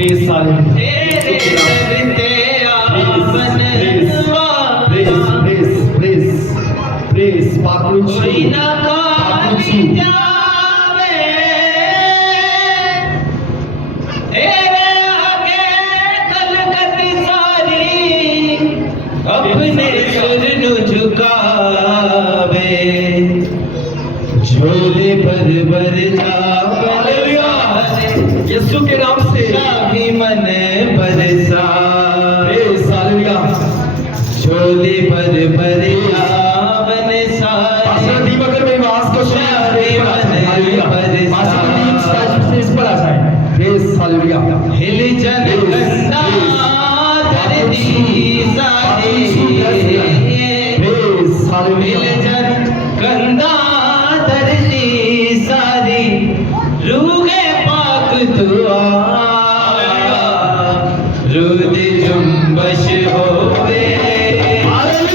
praise साले तेरे चलते आपन प्रेज पाकुल कोई ना खाली जावे तेरे आगे खलकत सारी अपने सुर नु झुकावे झोले भर जावे यीशु के नाम से शाही मन बरसा प्रेज हालेलुया झोले भर आवन सारे पास्टर दीप अगर मेरी आवाज को सुन शाही मन पास्टर दीप बरसा से इस पर आ जाए प्रेज हालेलुया हिल जन गंदा धरती सारी प्रेज हिल हालेलुया जन गंदा धरती सारी रूहे पाक दुआ रुद जुम्बश होवे बारिश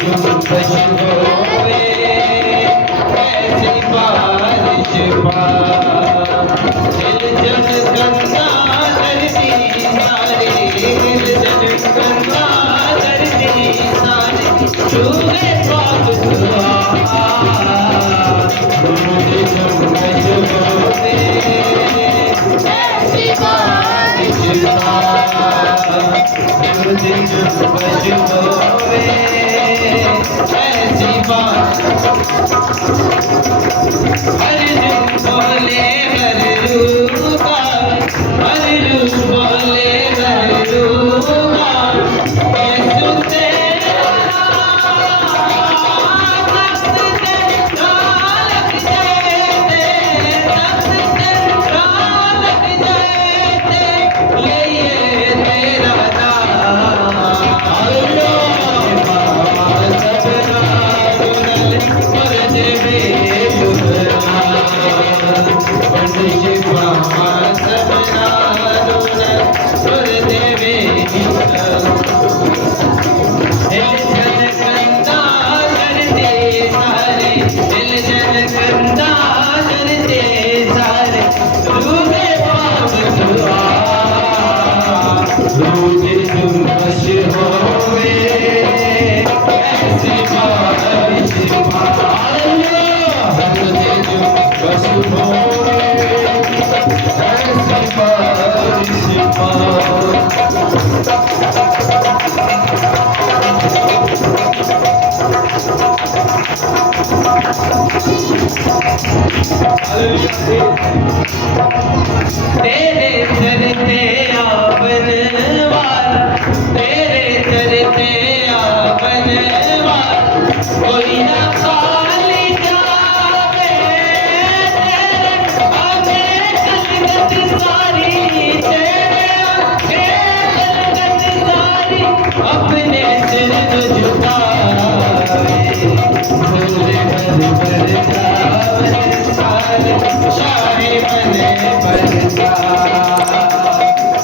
जुम्बश होवे ऐसी बारिश पा दिल जन गंगा धरती सारी दिल जन गंगा धरती सारी रूहे पाक दुआ रुद जुम्बश होवे ऐसी बारिश पा रुद जुम्बश होवे ऐसी बारिश हर रूप बोले हर रूपा हर रूप बोले हर रूपा यीशु तेरा तख्त तेरा लग जाते तख्त तेरा लग जाते ये तेरा नाम तेरे चलते आवन वाला तेरे चलते आवन वाला कोई ना खाली जावे तेरे आगे खलकत सारी तेरे आगे खलकत सारी अपने सिर झुकावे झोले भर जावे सारे शाही बने बरसा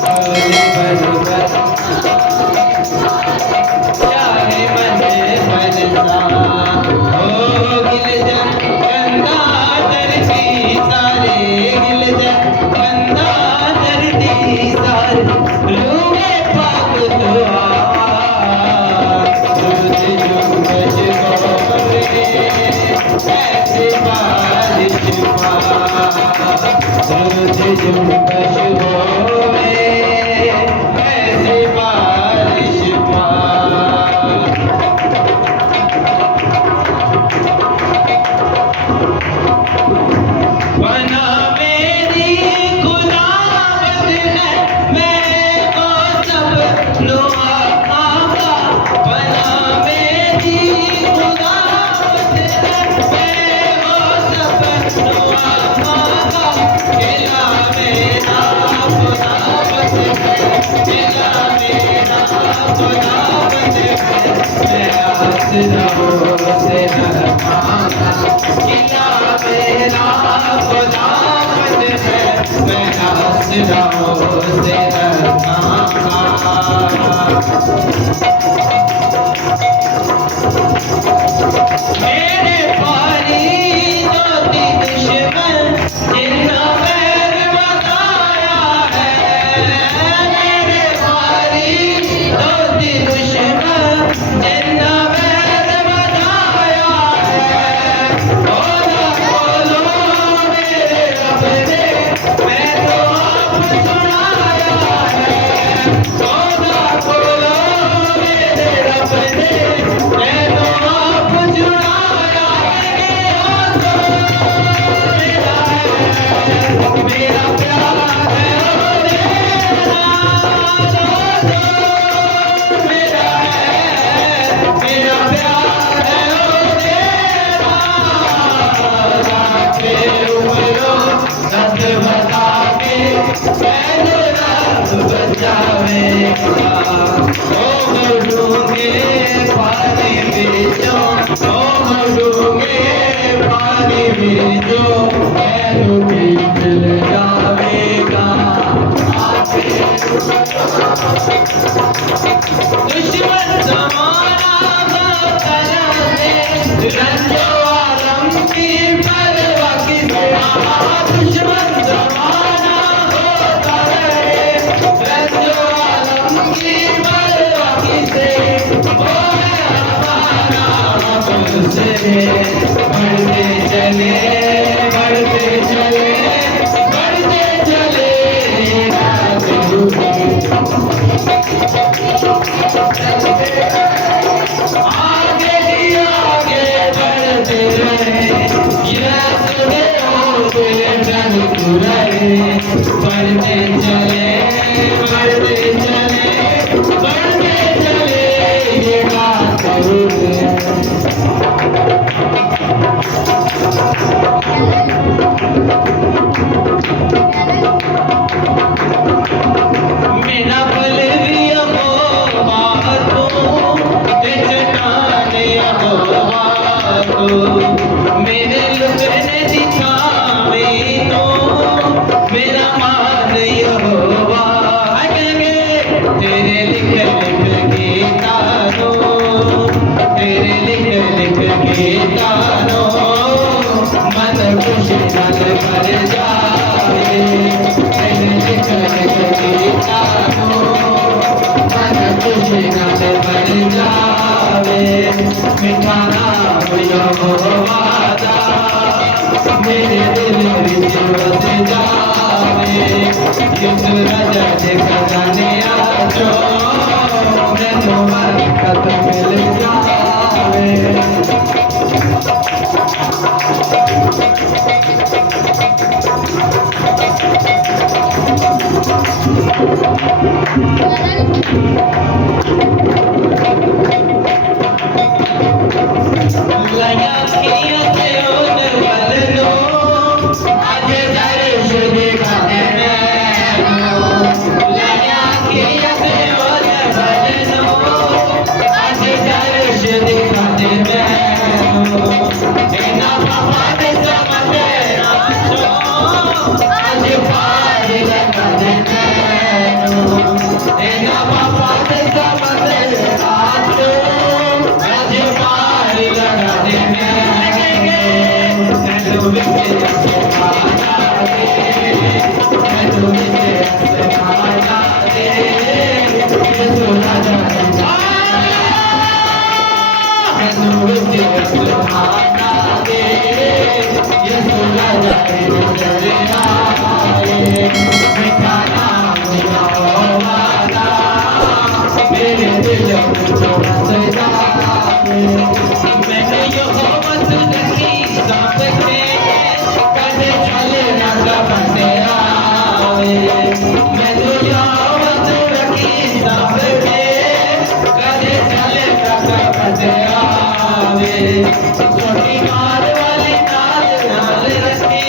झोले भर शाही बने बरसा ओ गिल जन गंदा धरती सारे गिल जन गंदा धरती सारे रूहे पाक दुआ रुद जुम्बश होवे ऐसी बारिश पा रुद जुम्बश होवे ऐसी बारिश पा बना मेरी खुदावत है मैं को सब नुआ आका बना मेरी खुदावत है मैं को सब नुआ आका खिला मेरा खुदावत है खिला मेरा खुदावत है मैं आसरा से न मांगा खिला मेरा खुदावत है मैं आसरा से न मांगा मेरे पारी दो दुश्मन जो पैरों की मिल जाएगा दुश्मन जमाना होता रहे रंजो आलम की परवाह किसे दुश्मन जमाना होता रहे रंजो आलम की परवाह किसे ओ हमारा मुझसे बढ़ते चले बढ़ते चले बढ़ते चले रात आगे ही आगे बढ़ते रहे ये सुने होते जन रहे बढ़ते चले बढ़ते चले बढ़ते चले ये बात करूँ मेरा पल भी हो बातों ते चटाने हो बातों मेरे लुकने दिखावे तो मेरा मान हो बातेंगे तेरे लिख लिख के तारों तेरे लिख के तारों मन खुशी नल कर जाए तेरे लिख के तारों मन खुशी नल कर जावे मीठा नाम यो वादा मेरे दिल विच बस जावे किस राजा दे खजाने आजो मैनू बरकत मिल जावे लगा किया ते ओन वालो आज दर्श दिखाने मैनू लगा किया ते ओन वालो आज दर्श दिखाने मैनू बिना पापा दे समझे आजो आज पार लगाने मैनू बिना पापा दे समझे आजो आज पार लगाने मैनू मैनू विचे सहारा दे मैनू विचे सहारा दे यीशु राजा मैनू विचे सहारा दे यीशु राजा नजर आए मीठा नाम यहोवा मेरे दिल में थोड़ा सा मैंने यहोवा की सांप के कदे चले ना कबते आवे मैंने यहोवा की सांप के कदे चले ना कबते आवे छोटी मार वाली नाल नाल रखी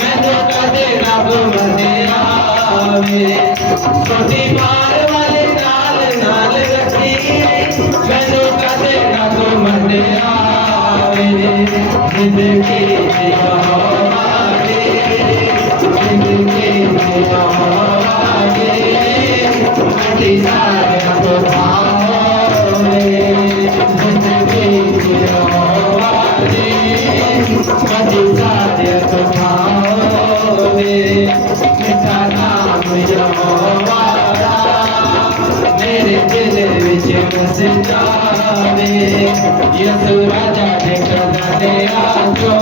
मैंने कदे ना घुमते आवे छोटी मार वाली नाल नाल रखी मैंने कदे ना घुमते आवे जिंदगी हमारी जिंदगी हमारी मटी सारे तो भावे जिंदगी हमारी मटी सारे तो भावे मीठा नाम यहोवा मेरे दिल विच बस जावे यीशु राजा दे खजाने आजो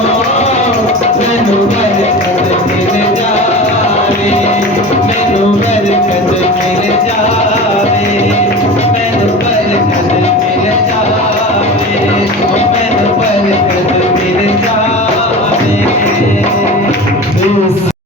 मैनू बरकत मिल जावे मैनू बरकत मिल जावे मैनू